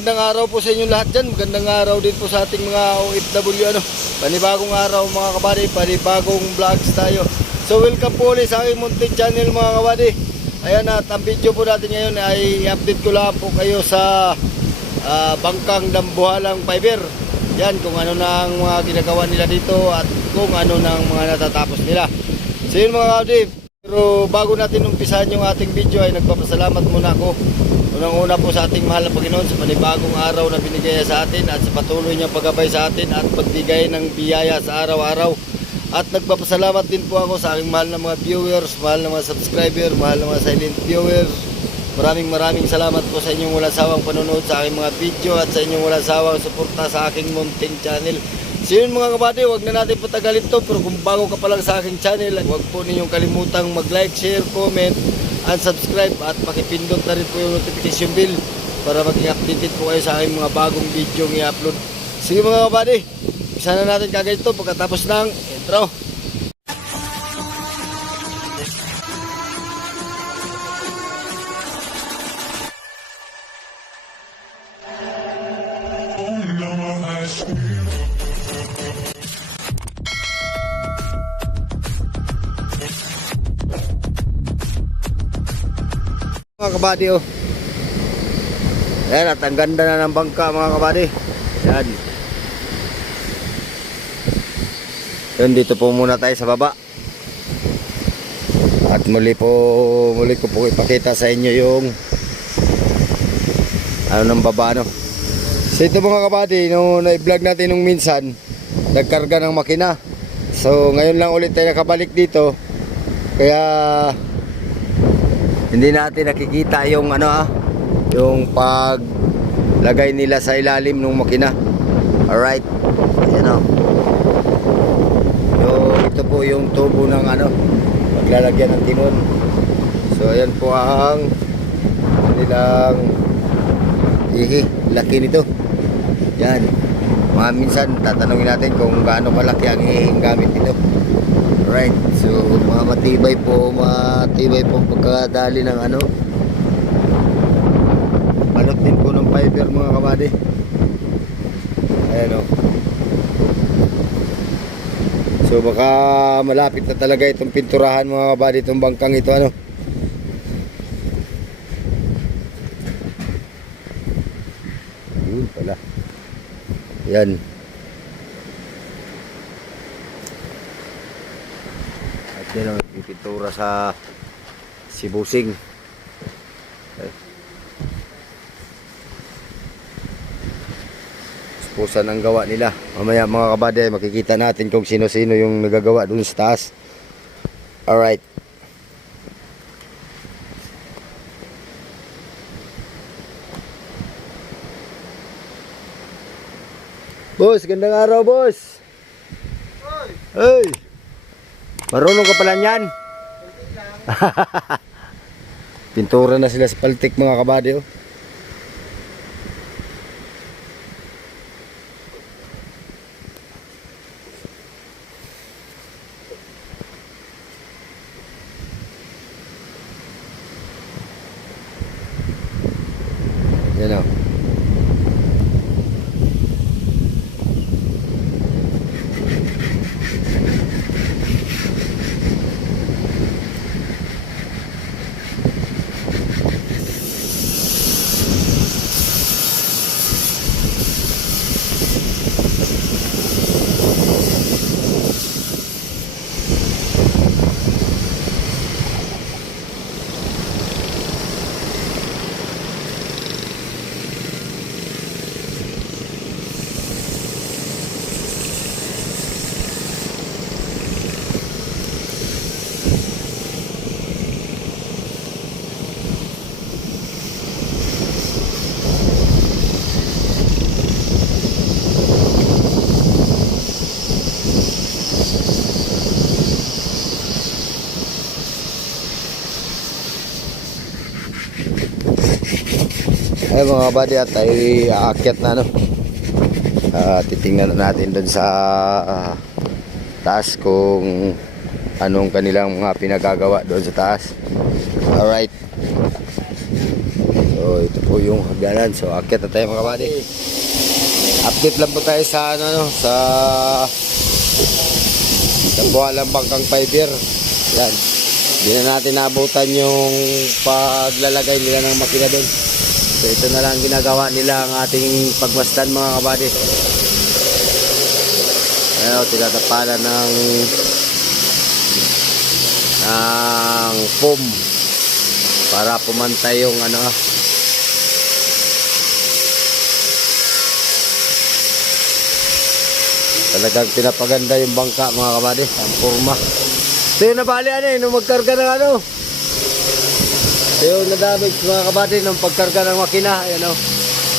magandang araw po sa inyong lahat dyan. Magandang araw din po sa ating mga OFW. Ano, panibagong araw mga kabady, panibagong vlogs tayo. So welcome po ulit sa aking munting channel mga kabady. Ayan at ang video po natin ngayon ay update ko lang po kayo sa ah, bangkang Dambuhalang Fiber. Yan kung ano na ang mga ginagawa nila dito at kung ano na ang mga natatapos nila. So yun mga kabady, pero bago natin umpisahan yung ating video ay nagpapasalamat muna ako Unang-una po sa ating mahal na Panginoon sa panibagong araw na binigay sa atin at sa patuloy niyang paggabay sa atin at pagbigay ng biyaya sa araw-araw. At nagpapasalamat din po ako sa aking mahal na mga viewers, mahal na mga subscriber, mahal na mga silent viewers. Maraming maraming salamat po sa inyong walang sawang panonood sa aking mga video at sa inyong walang sawang suporta sa aking munting channel. So yun mga kabady, huwag na natin patagalin to pero kung bago ka pa lang sa aking channel, huwag po ninyong kalimutang mag-like, share, comment, and subscribe at pakipindot na rin po yung notification bell para maging updated po kayo sa aking mga bagong video ng i-upload. Sige mga kabady, isa na natin kagad ito pagkatapos ng intro. Kabady oh. Ayan at ang ganda na ng bangka mga kabady. Yan. Yun dito po muna tayo sa baba. At muli po muli ko po ipakita sa inyo yung ano ng baba no. So ito mga kabady, nung na-vlog natin nung minsan, nagkarga ng makina. So ngayon lang ulit tayo nakabalik dito. Kaya hindi natin nakikita yung ano ah, yung paglagay nila sa ilalim ng makina. Alright. Ayan o. Yung, ito po yung tubo ng ano, paglalagyan ng timon. So ayan po ang nilang ihi, laki nito. Yan. Mga minsan tatanungin natin kung gaano kalaki ang ihing gamit nito. Right. So, mga matibay po, matibay po pagkadali ng ano. Balot din po ng fiber mga kabady. Ayan o. So, baka malapit na talaga itong pinturahan mga kabady, itong bangkang ito ano. Yun pala. Yan. Yan ang pintura sa Sibusing. Okay. Pusan ang gawa nila. Mamaya mga kabady, makikita natin kung sino-sino yung nagagawa dun sa taas. Alright. Boss, gandang araw, boss. Hey. Marunong ka pala niyan. Pintura na sila sa paltik mga kabady oh. Yan oh. Ay mga buddy at tayo aakyat na no. Ah, titingnan na natin doon sa ah, taas kung anong kanilang mga pinagagawa doon sa taas. Alright. So, ito po yung hagdanan. So akit na tayo mga kabady. Update lang po tayo sa ano, ano sa sa buwalang bangkang fiber. Yan. Hindi na natin naabutan yung paglalagay nila ng makina doon. So ito na lang ginagawa nila ang ating pagmasdan mga kabady. Ayun, tinatapalan ng ng foam para pumantay yung ano talagang pinapaganda yung bangka mga kabady ang forma ito yung nabali ano eh nung magkarga ng ano. Ito yung nadamage mga kabady nung pagkarga ng makina ayan o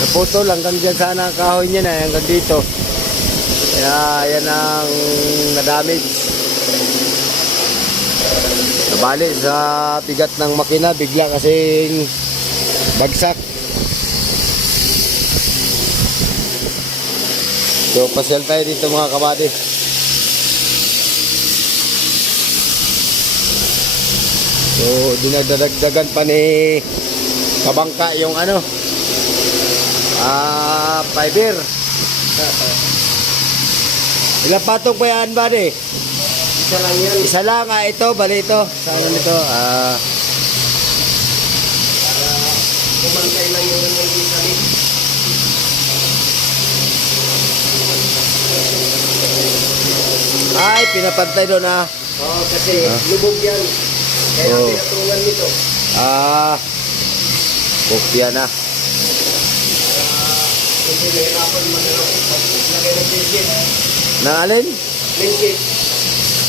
naputol hanggang dyan sana ang kahoy niya na hanggang dito. Kaya yan ang nadamage. Nabali sa bigat ng makina bigla kasing bagsak. So pasyal tayo dito mga kabady so dinadagdagan pa ni kabangka yung ano ah fiber ilang patong pa yan buddy Isa lang yan. isa lang ah, ito, bali ito. Sa ano nito? Ah, Kumantay lang yung ano yung sabi. ay, pinapantay doon ah. Oo, kasi lubog yan. Kaya Oo. pinatungan nito. Ah, kopya na. Kasi nahirapan man na ako. Lagay ng sheet. Na alin? Sheet.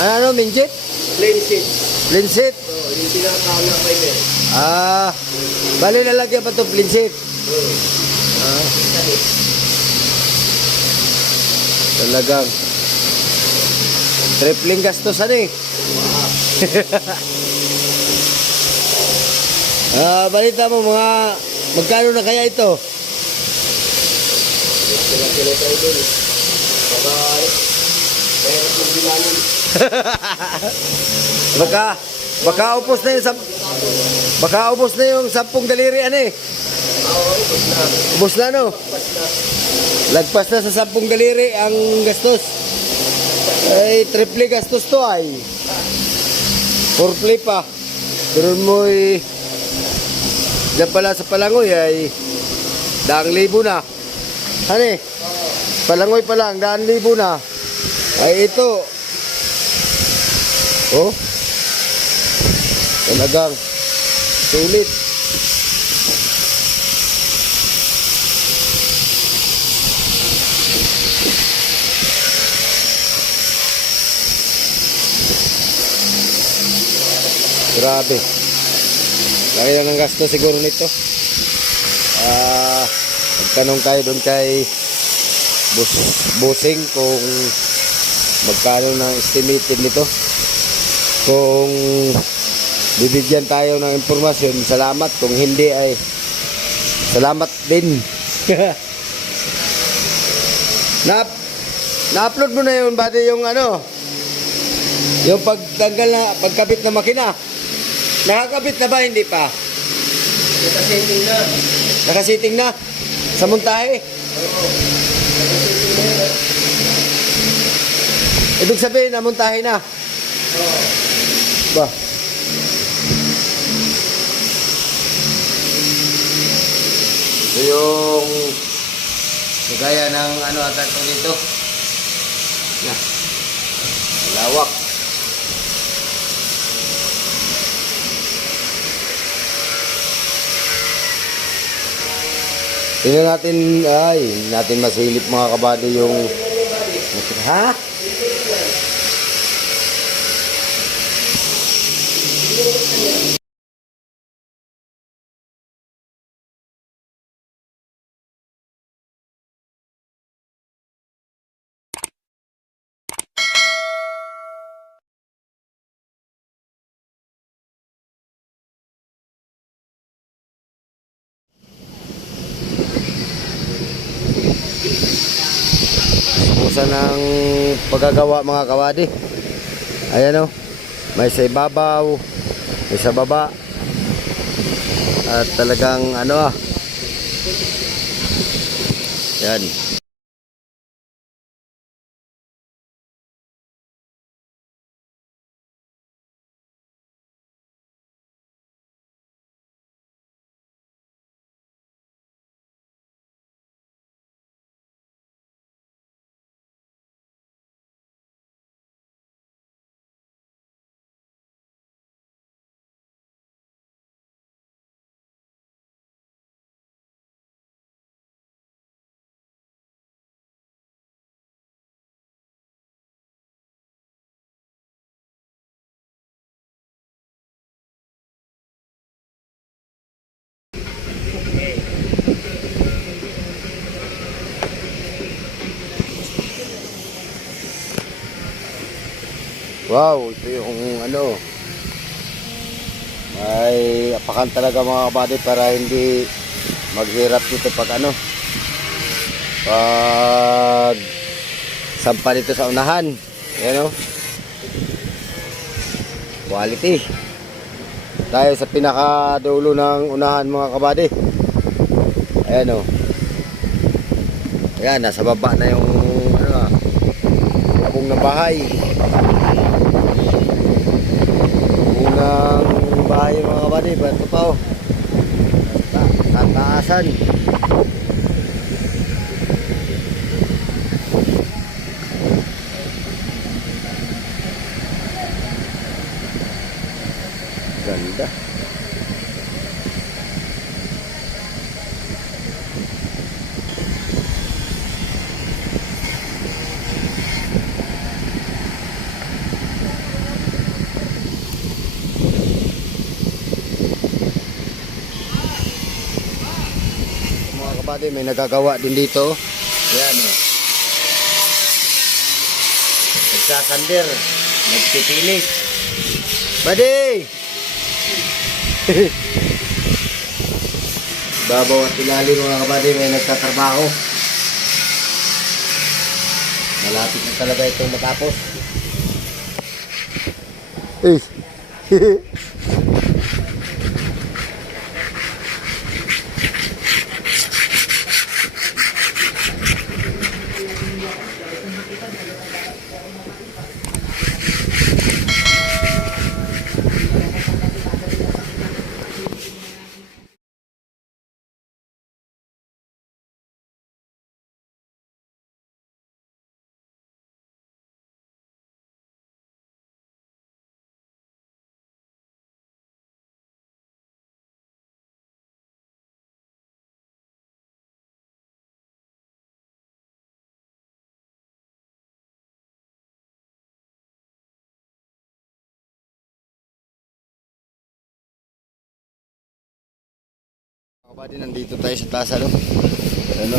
Ano, ano, minjit? Plain sheet. Linsit? Oo, yung pinakauna na fiber. Ah, bali lalagyan pa ito linsit. Ah, talagang. Tripling gastos ano eh. ah, balita mo mga, magkano na kaya ito? Tayo. Baka. Baka, baka upos na yung sa, baka upos na yung sampung daliri ano eh. Oo, ubos na. No? Lagpas na sa sampung daliri ang gastos. Ay, triple gastos to ay. Four play pa. Pero mo dyan pala sa Palangoy ay daang libo na. Ano eh? Palangoy pa lang, daan libo na. Ay ito. Oh. Talagang sulit. Grabe. Laki lang ang gasto siguro nito. Ah, magtanong tayo doon kay bus busing kung magkano ng estimated nito. Kung bibigyan tayo ng impormasyon, salamat. Kung hindi ay salamat din. na na-upload mo na yun, bati yung ano, yung pagtanggal na, pagkabit na makina. Nakakabit na ba? Hindi pa. Nakasetting na. Nakasiting na. Sa montahe. Ibig sabihin, namuntahe na. Ba? Ito yung gaya ng ano ata ito dito. Na. Lawak. Tingnan natin, ay, hindi natin masilip mga kabado yung... Ha? Pusa ng paggagawa mga kawadi. Ayan o. May sa ibabaw. May sa baba. At talagang ano ah. Yan. Wow, ito yung ano. May apakan talaga mga kabady para hindi maghirap dito pag ano. Pag sampa dito sa unahan. Yan o. Quality. Tayo sa pinakadulo ng unahan mga kabady. Ayan o. Ayan, nasa baba na yung ano ah, bubong ng bahay. Unang bahay mga kabady, ba't pa oh. Ta- Tataasan. Ganda. Kabady, may nagagawa din dito. Yan o. Nagsasander. Nagpipilis. Buddy! Babaw at ilalim mga kabady, may nagtatrabaho. Malapit na talaga itong matapos. Eh. kabady, nandito tayo sa plaza, no? Ano?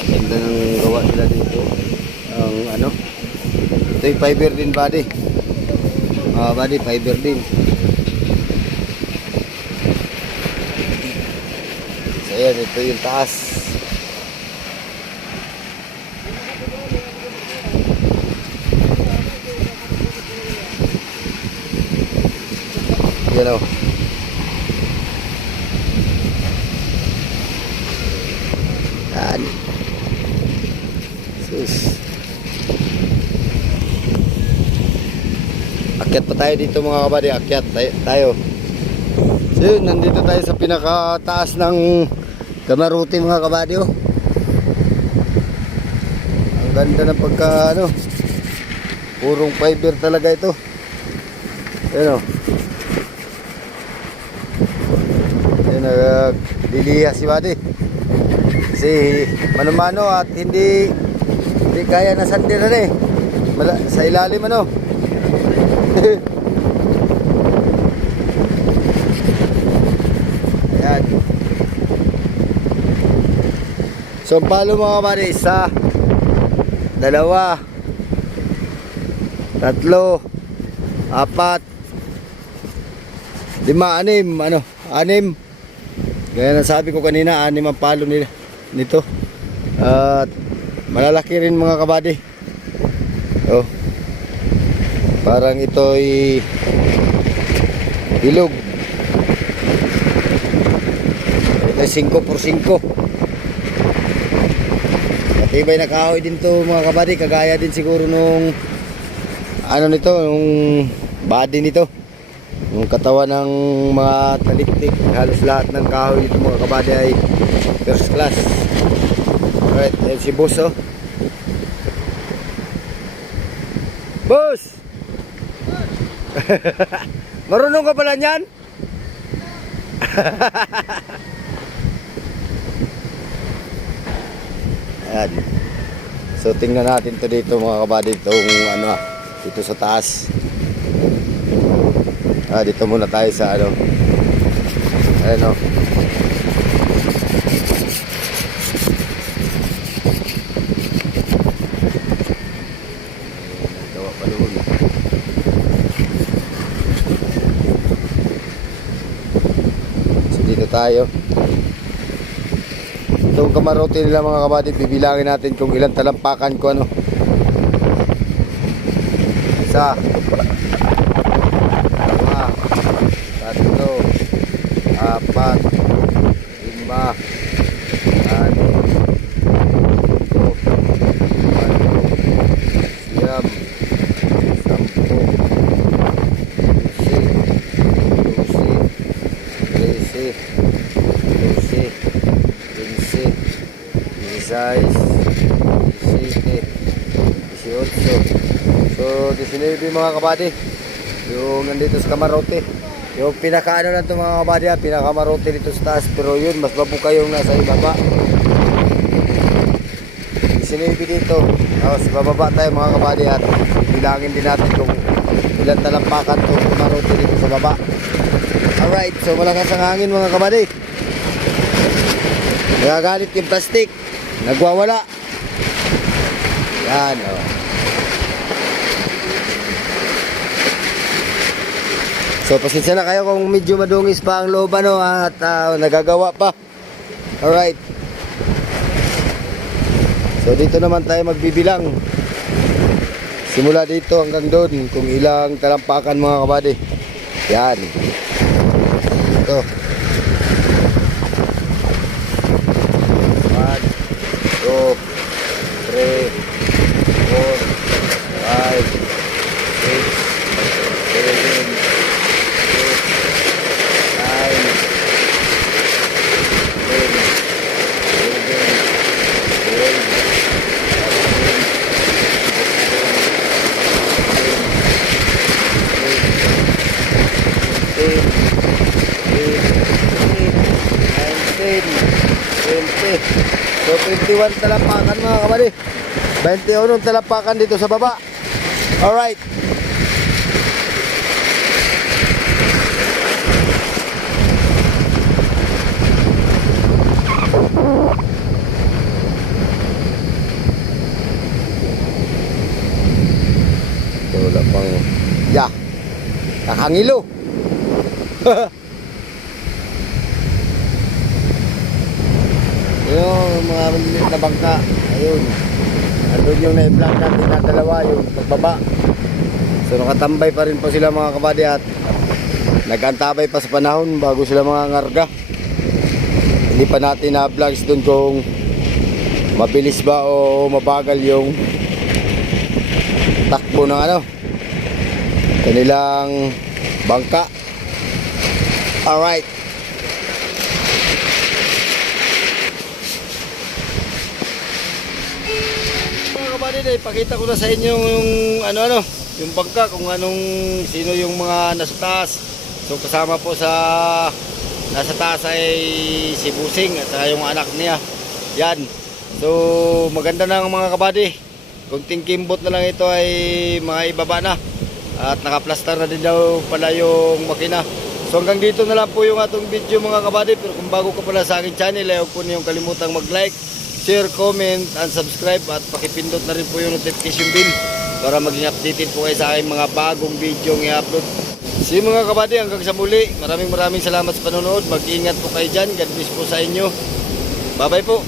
Ang ganda ng gawa nila dito. Ang ano? Ito yung fiber din, buddy. Ah, buddy, fiber din. So, ayan, ito yung taas. Yan o. Yan. Akyat pa tayo dito mga kabady. Akyat tayo. So yun, nandito tayo sa pinakataas ng Kamaruti mga kabady. Oh. Ang ganda ng pagka ano. Purong fiber talaga ito. Ayan o. Ayan, nagliliha si Buddy. Kasi mano-mano at hindi hindi kaya na sandiran eh. Sa ilalim ano. Ayan. So palo mga pare, isa, dalawa, tatlo, apat, lima, anim, ano, anim. Gaya na sabi ko kanina, anim ang palo nila nito. At malalaki rin mga kabady. Oh. Parang ito'y bilog. Ito 5 por 5. Matibay na kahoy din to mga kabady. Kagaya din siguro nung ano nito, nung body nito. Yung katawan ng mga taliktik. Halos lahat ng kahoy nito mga kabady ay first class. Alright, ayun si boss oh. Boss! Marunong ka pala niyan? Ayan. So tingnan natin to dito mga kabady itong ano ah, dito sa taas. Ah, dito muna tayo sa ano. Ayan oh. Gawa pa doon. So dito tayo. Itong kamarote nila mga kabady, bibilangin natin kung ilang talampakan ko ano. Isa. Dalawa. Tatlo. Apat. Lima. 15, 16, 17, 18. So, 19 mga kabady. Yung nandito sa Kamarote. Yung pinakaano lang ito mga kabady ha, pinakamarote dito sa taas. Pero yun, mas mabuka yung nasa ibaba. 19 dito. Tapos bababa tayo mga kabady at bilangin din natin kung ilan talampakan to Kamarote dito sa baba. Alright, so malakas ang hangin mga kabady. Nagagalit yung plastic. Nagwawala. Yan, oh. So, pasensya na kayo kung medyo madungis pa ang loob, ano, at ah, nagagawa pa. Alright. So, dito naman tayo magbibilang. Simula dito hanggang doon, kung ilang talampakan mga kabady. Yan. Ito. Sixteen, seventeen, 20. So 21 talampakan mga kabali. 21 talampakan dito sa baba. Alright. Wala pang... Ya. Kakangilo. yung mga maliliit na bangka. Ayun. Andun yung na-vlog natin na dalawa, yung pagbaba. So nakatambay pa rin po sila mga kabady at nagkantabay pa sa panahon bago sila mga ngarga. Hindi pa natin na-vlogs dun kung mabilis ba o mabagal yung takbo ng ano kanilang bangka. Alright. Kabady, ipakita ko na sa inyo yung ano-ano, yung bangka, kung anong, sino yung mga nasa taas. So kasama po sa nasa taas ay si Busing at yung anak niya. Yan. So maganda na ang mga kabady. Kunting kimbot na lang ito ay mga ibaba na. At nakaplastar na din daw pala yung makina. So hanggang dito na lang po yung atong video mga kabady. Pero kung bago ka pala sa akin channel, ay huwag po niyong kalimutang mag-like, share, comment, and subscribe. At pakipindot na rin po yung notification bell para maging updated po kayo sa aking mga bagong video ng i-upload. See mga kabady, hanggang sa muli. Maraming maraming salamat sa panonood. Mag-ingat po kayo dyan. God bless po sa inyo. Bye-bye po.